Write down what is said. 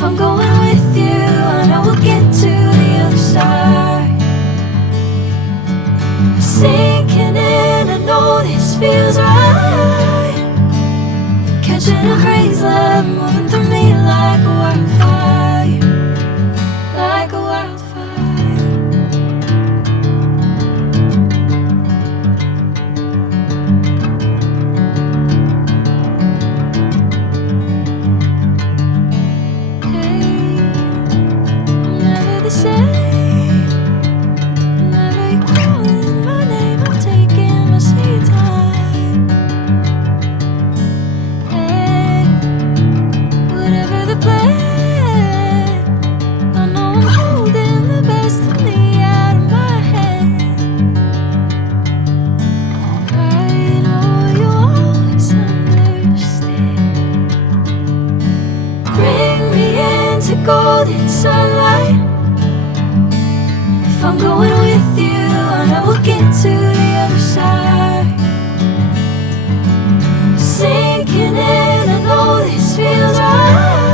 If I'm going with you, I know we'll get to the other side. Sinking in, I know this feels right. Catching a crazy love, moving through me like a wildfire, like a wildfire. Hey, I'm never the same. Whenever you're calling my name, I'm taking my sweet time. Hey, whatever the plan, I know I'm holding the best of me out of my hand. I know you always understand. Bring me into golden sunlight. If I'm going with you, I know we'll get to the other side. Sinking in, I know this feels right.